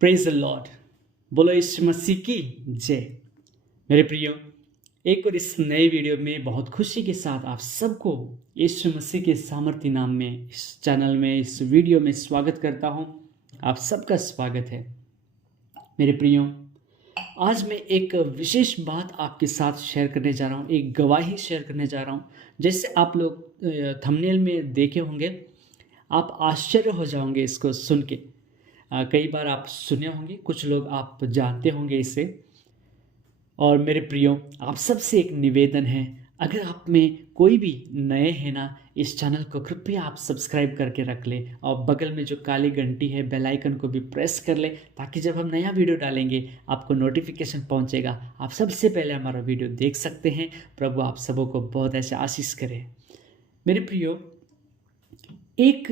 Praise the Lord. बोलो यीशु मसीह की जय। मेरे प्रियो, एक और इस नए वीडियो में बहुत खुशी के साथ आप सबको यीशु मसीह के सामर्थ्य नाम में इस चैनल में इस वीडियो में स्वागत करता हूं। आप सबका स्वागत है। मेरे प्रियो, आज मैं एक विशेष बात आपके साथ शेयर करने जा रहा हूं, एक गवाही शेयर करने जा रहा हूं। जैसे आप लोग थंबनेल में देखे होंगे, आप आश्चर्य हो जाओगे इसको सुन के। कई बार आप सुने होंगे, कुछ लोग आप जानते होंगे इसे। और मेरे प्रियो, आप सबसे एक निवेदन है, अगर आप में कोई भी नए हैं ना, इस चैनल को कृपया आप सब्सक्राइब करके रख ले और बगल में जो काली घंटी है बेल आइकन को भी प्रेस कर ले, ताकि जब हम नया वीडियो डालेंगे आपको नोटिफिकेशन पहुंचेगा, आप सबसे पहले हमारा वीडियो देख सकते हैं। प्रभु आप सबों को बहुत ऐसे आशीष करे। मेरे प्रियो, एक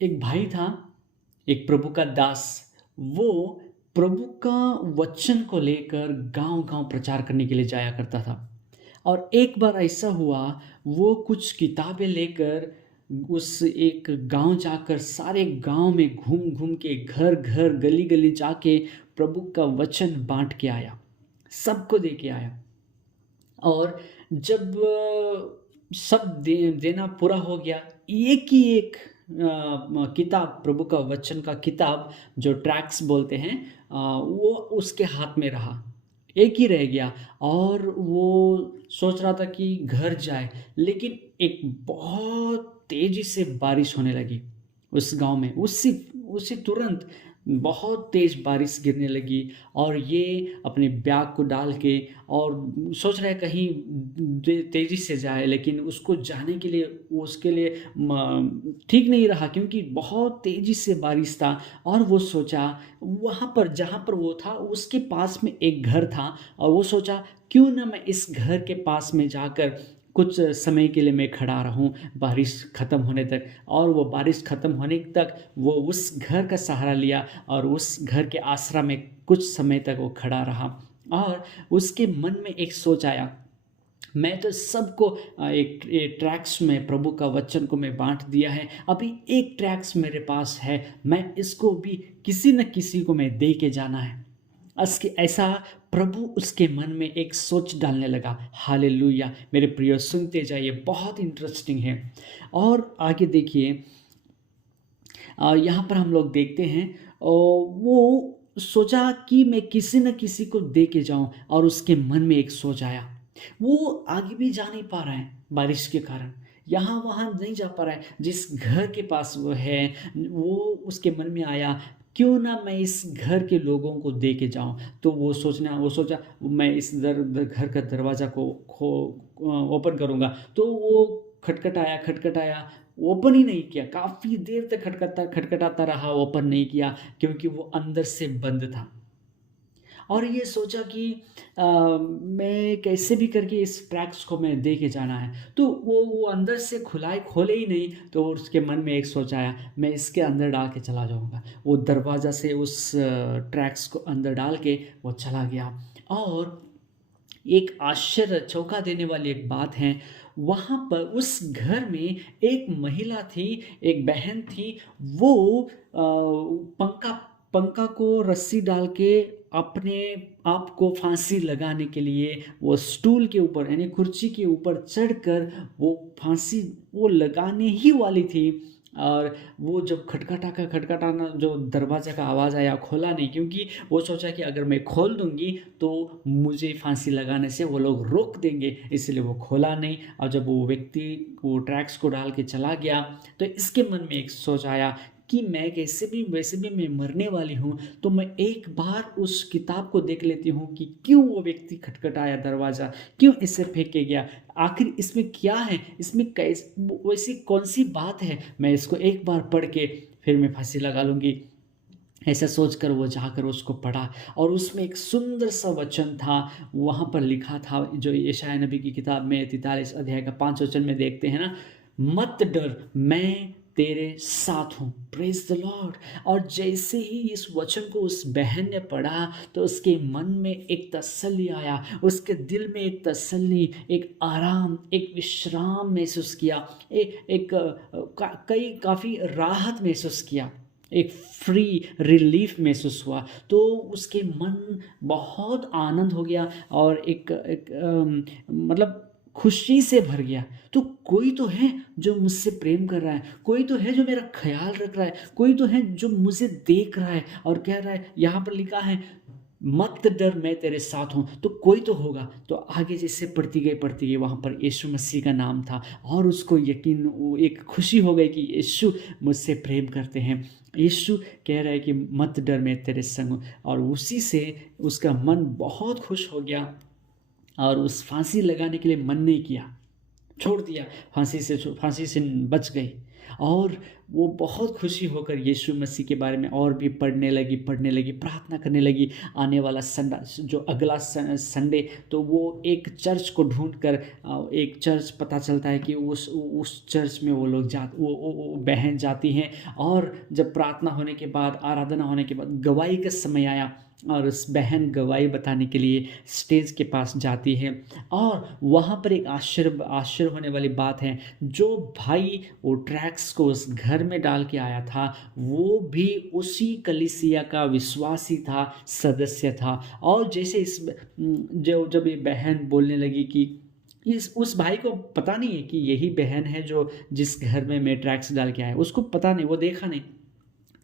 एक भाई था, एक प्रभु का दास। वो प्रभु का वचन को लेकर गांव-गांव प्रचार करने के लिए जाया करता था। और एक बार ऐसा हुआ, वो कुछ किताबें लेकर उस एक गांव जाकर सारे गांव में घूम-घूम के घर-घर, गली-गली जाके प्रभु का वचन बांट के आया, सबको दे के आया। और जब सब देना पूरा हो गया, एक ही एक किताब, प्रभु का वचन का किताब जो ट्रैक्ट्स बोलते हैं, वो उसके हाथ में रहा, एक ही रह गया। और वो सोच रहा था कि घर जाए, लेकिन एक बहुत तेजी से बारिश होने लगी उस गांव में। उसी उसी तुरंत बहुत तेज बारिश गिरने लगी। और ये अपने बैग को डाल के और सोच रहा है कहीं तेजी से जाए, लेकिन उसको जाने के लिए उसके लिए ठीक नहीं रहा, क्योंकि बहुत तेजी से बारिश था। और वो सोचा, वहाँ पर जहाँ पर वो था उसके पास में एक घर था, और वो सोचा क्यों ना मैं इस घर के पास में जाकर कुछ समय के लिए मैं खड़ा रहूं, बारिश ख़त्म होने तक। और वो बारिश ख़त्म होने तक वो उस घर का सहारा लिया और उस घर के आसरा में कुछ समय तक वो खड़ा रहा। और उसके मन में एक सोच आया, मैं तो सबको एक ट्रैक्स में प्रभु का वचन को मैं बांट दिया है, अभी एक ट्रैक्स मेरे पास है, मैं इसको भी किसी न किसी को मैं दे के जाना है। ऐसा प्रभु उसके मन में एक सोच डालने लगा। हालेलुया। मेरे प्रिय, सुनते जाइए, बहुत इंटरेस्टिंग है। और आगे देखिए, यहाँ पर हम लोग देखते हैं, वो सोचा कि मैं किसी न किसी को दे के जाऊं। और उसके मन में एक सोच आया, वो आगे भी जा नहीं पा रहा है बारिश के कारण, यहाँ वहाँ नहीं जा पा रहा है। जिस घर के पास वो है, वो उसके मन में आया, क्यों ना मैं इस घर के लोगों को दे के जाऊं। तो वो सोचा मैं इस घर का दरवाज़ा को ओपन करूँगा। तो वो खटखटाया, ओपन ही नहीं किया। काफ़ी देर तक खटखटाता रहा, ओपन नहीं किया, क्योंकि वो अंदर से बंद था। और ये सोचा कि मैं कैसे भी करके इस ट्रैक्स को मैं दे के जाना है। तो वो अंदर से खोले ही नहीं। तो उसके मन में एक सोच आया, मैं इसके अंदर डाल के चला जाऊँगा। वो दरवाज़ा से उस ट्रैक्स को अंदर डाल के वो चला गया। और एक आश्चर्य, चौंका देने वाली एक बात है, वहाँ पर उस घर में एक महिला थी, एक बहन थी। वो पंखा पंखा को रस्सी डाल के अपने आप को फांसी लगाने के लिए वो स्टूल के ऊपर, यानी कुर्सी के ऊपर चढ़कर वो फांसी वो लगाने ही वाली थी। और वो जब खटखटाना जो दरवाज़े का आवाज़ आया, खोला नहीं, क्योंकि वो सोचा कि अगर मैं खोल दूंगी तो मुझे फांसी लगाने से वो लोग रोक देंगे, इसलिए वो खोला नहीं। और जब वो व्यक्ति वो ट्रैक्स को डाल के चला गया, तो इसके मन में एक सोच आया कि मैं वैसे भी मैं मरने वाली हूँ, तो मैं एक बार उस किताब को देख लेती हूँ कि क्यों वो व्यक्ति खटखटाया दरवाज़ा, क्यों इसे फेंके गया, आखिर इसमें क्या है, इसमें वैसी कौन सी बात है, मैं इसको एक बार पढ़ के फिर मैं फांसी लगा लूँगी। ऐसा सोचकर वो जाकर उसको पढ़ा, और उसमें एक सुंदर सा वचन था। वहाँ पर लिखा था, जो यशायाह नबी की किताब में 43 अध्याय का 5 वचन में देखते हैं ना, मत डर, मैं तेरे साथ हूँ। Praise the Lord. और जैसे ही इस वचन को उस बहन ने पढ़ा, तो उसके मन में एक तसल्ली आया, उसके दिल में एक तसल्ली, एक आराम, एक विश्राम महसूस किया, काफ़ी राहत महसूस किया। एक फ्री रिलीफ महसूस हुआ। तो उसके मन बहुत आनंद हो गया और मतलब खुशी से भर गया। तो कोई तो है जो मुझसे प्रेम कर रहा है, कोई तो है जो मेरा ख्याल रख रहा है, कोई तो है जो मुझे देख रहा है और कह रहा है, यहाँ पर लिखा है मत डर मैं तेरे साथ हूँ। तो कोई तो होगा। तो आगे जैसे पढ़ती गई वहाँ पर यीशु मसीह का नाम था और उसको यकीन, एक खुशी हो गई कि यीशु मुझसे प्रेम करते हैं। यीशु कह रहा है कि मत डर मैं तेरे संग हूँ। और उसी से उसका मन बहुत खुश हो गया और उस फांसी लगाने के लिए मन नहीं किया, छोड़ दिया, फांसी से बच गई। और वो बहुत खुशी होकर यीशु मसीह के बारे में और भी पढ़ने लगी, प्रार्थना करने लगी। आने वाला संडे, जो अगला संडे, तो वो एक चर्च को ढूंढ कर, एक चर्च पता चलता है कि उस चर्च में वो लोग वो बहन जाती हैं। और जब प्रार्थना होने के बाद, आराधना होने के बाद गवाही का समय आया और उस बहन गवाही बताने के लिए स्टेज के पास जाती है। और वहाँ पर एक आश्चर्य होने वाली बात है, जो भाई वो ट्रैक्स को उस घर में डाल के आया था, वो भी उसी कलीसिया का विश्वासी था, सदस्य था। और जैसे जब ये बहन बोलने लगी कि उस भाई को पता नहीं है कि यही बहन है जो जिस घर में मैं ट्रैक्स डाल के आया, उसको पता नहीं, वो देखा नहीं।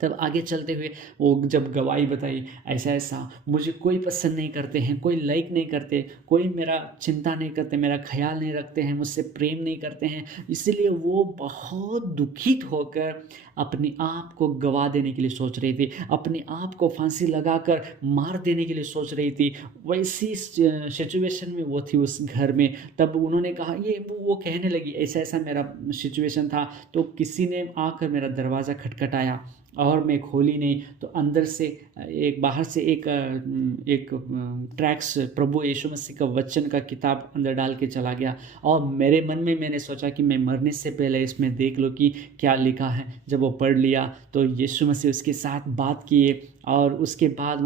तब आगे चलते हुए वो जब गवाही बताई, ऐसा ऐसा मुझे कोई पसंद नहीं करते हैं, कोई लाइक नहीं करते, कोई मेरा चिंता नहीं करते, मेरा ख्याल नहीं रखते हैं, मुझसे प्रेम नहीं करते हैं। इसीलिए वो बहुत दुखित होकर अपने आप को गवा देने के लिए सोच रही थी, अपने आप को फांसी लगाकर मार देने के लिए सोच रही थी। वैसी सिचुएशन में वो थी उस घर में। तब उन्होंने कहा, ये वो कहने लगी, ऐसा ऐसा मेरा सिचुएशन था। तो किसी ने आकर मेरा दरवाज़ा खटखटाया और मैं खोली नहीं, तो अंदर से बाहर से एक ट्रैक्स प्रभु यीशु मसीह का वचन का किताब अंदर डाल के चला गया। और मेरे मन में मैंने सोचा कि मैं मरने से पहले इसमें देख लो कि क्या लिखा है। जब वो पढ़ लिया तो यीशु मसीह उसके साथ बात किए और उसके बाद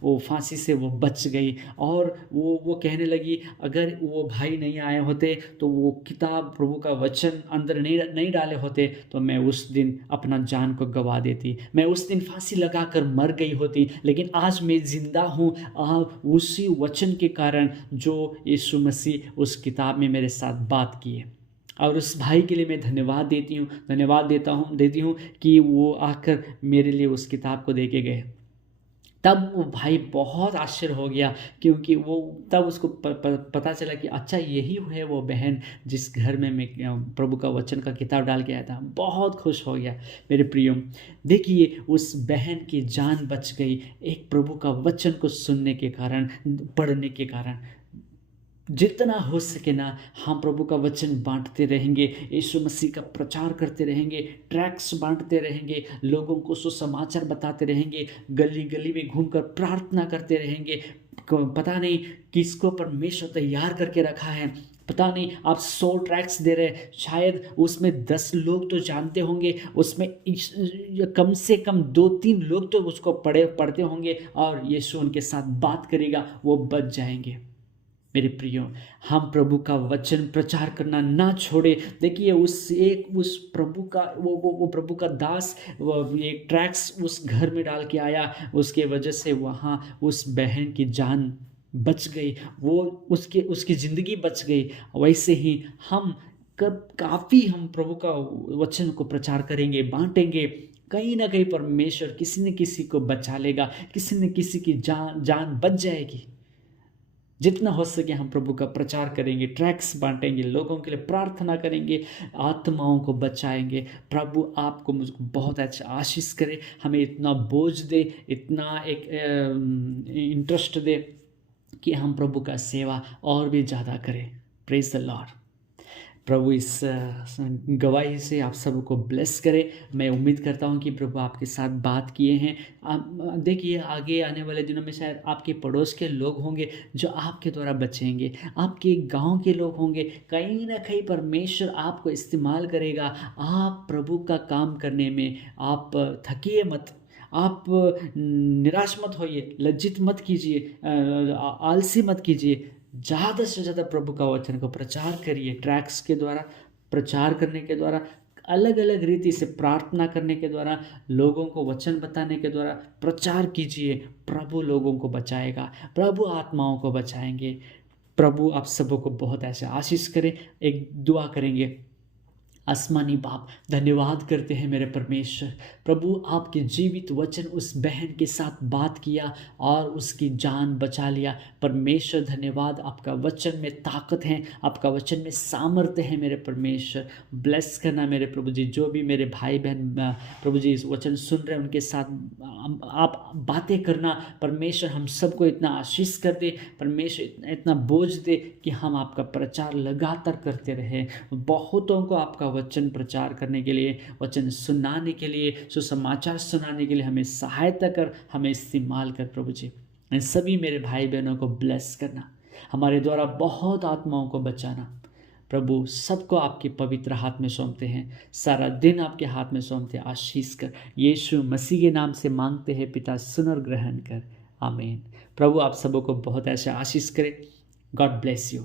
वो फांसी से वो बच गई। और वो कहने लगी, अगर वो भाई नहीं आए होते तो वो किताब प्रभु का वचन अंदर नहीं डाले होते तो मैं उस दिन अपना जान को गवा देती, मैं उस दिन फांसी लगाकर मर गई होती। लेकिन आज मैं जिंदा हूँ उसी वचन के कारण जो यीशु मसीह उस किताब में मेरे साथ बात किए। और उस भाई के लिए मैं धन्यवाद देती हूँ कि वो आकर मेरे लिए उस किताब को दे के गए। तब वो भाई बहुत आश्चर्य हो गया, क्योंकि वो तब उसको पता चला कि अच्छा यही है वो बहन जिस घर में मैं प्रभु का वचन का किताब डाल के आया था। बहुत खुश हो गया। मेरे प्रियो, देखिए उस बहन की जान बच गई एक प्रभु का वचन को सुनने के कारण, पढ़ने के कारण। जितना हो सके ना, हम प्रभु का वचन बांटते रहेंगे, यीशु मसीह का प्रचार करते रहेंगे, ट्रैक्स बांटते रहेंगे, लोगों को सुसमाचार बताते रहेंगे, गली गली में घूमकर प्रार्थना करते रहेंगे। पता नहीं किसको परमेश्वर तैयार करके रखा है, पता नहीं। आप 100 ट्रैक्स दे रहे, शायद उसमें 10 लोग तो जानते होंगे, उसमें कम से कम 2-3 लोग तो उसको पढ़ते होंगे और यीशु उनके साथ बात करेगा, वो बच जाएंगे। मेरे प्रियो, हम प्रभु का वचन प्रचार करना ना छोड़े। देखिए उस प्रभु का वो प्रभु का दास एक ट्रैक्स उस घर में डाल के आया, उसके वजह से वहाँ उस बहन की जान बच गई, वो उसकी ज़िंदगी बच गई। वैसे ही हम काफ़ी हम प्रभु का वचन को प्रचार करेंगे, बांटेंगे, कहीं ना कहीं परमेश्वर किसी न किसी को बचा लेगा, किसी न किसी की जान बच जाएगी। जितना हो सके हम प्रभु का प्रचार करेंगे, ट्रैक्स बांटेंगे, लोगों के लिए प्रार्थना करेंगे, आत्माओं को बचाएंगे। प्रभु आपको मुझको बहुत अच्छा आशीष करे, हमें इतना बोझ दे, इतना एक इंटरेस्ट दे कि हम प्रभु का सेवा और भी ज़्यादा करें। Praise the Lord. प्रभु इस गवाही से आप सबको ब्लेस करे। मैं उम्मीद करता हूं कि प्रभु आपके साथ बात किए हैं। आप देखिए, आगे आने वाले दिनों में शायद आपके पड़ोस के लोग होंगे जो आपके द्वारा बचेंगे, आपके गांव के लोग होंगे। कहीं ना कहीं परमेश्वर आपको इस्तेमाल करेगा। आप प्रभु का काम करने में आप थकिए मत, आप निराश मत होइए, लज्जित मत कीजिए, आलसी मत कीजिए। ज़्यादा से ज़्यादा प्रभु का वचन को प्रचार करिए। ट्रैक्स के द्वारा, प्रचार करने के द्वारा अलग अलग रीति से प्रार्थना करने के द्वारा, लोगों को वचन बताने के द्वारा प्रचार कीजिए। प्रभु लोगों को बचाएगा, प्रभु आत्माओं को बचाएंगे। प्रभु आप सबों को बहुत ऐसे आशीष करे। एक दुआ करेंगे। आसमानी बाप, धन्यवाद करते हैं मेरे परमेश्वर। प्रभु आपके जीवित वचन उस बहन के साथ बात किया और उसकी जान बचा लिया। परमेश्वर धन्यवाद, आपका वचन में ताकत है, आपका वचन में सामर्थ्य है मेरे परमेश्वर। ब्लेस करना मेरे प्रभु जी, जो भी मेरे भाई बहन प्रभु जी इस वचन सुन रहे हैं उनके साथ आप बातें करना परमेश्वर। हम सबको इतना आशीष कर दे परमेश्वर, इतना बोझ दे कि हम आपका प्रचार लगातार करते रहे। बहुतों को आपका वचन प्रचार करने के लिए, वचन सुनाने के लिए, सुसमाचार सुनाने के लिए हमें सहायता कर, हमें इस्तेमाल कर प्रभु जी। इन सभी मेरे भाई बहनों को ब्लेस करना, हमारे द्वारा बहुत आत्माओं को बचाना। प्रभु सबको आपके पवित्र हाथ में सौंपते हैं, सारा दिन आपके हाथ में सौंपते हैं। आशीष कर, यीशु मसीह के नाम से मांगते हैं पिता, सुन और ग्रहण कर, आमीन। प्रभु आप सबों को बहुत ऐसे आशीष करे। God bless you.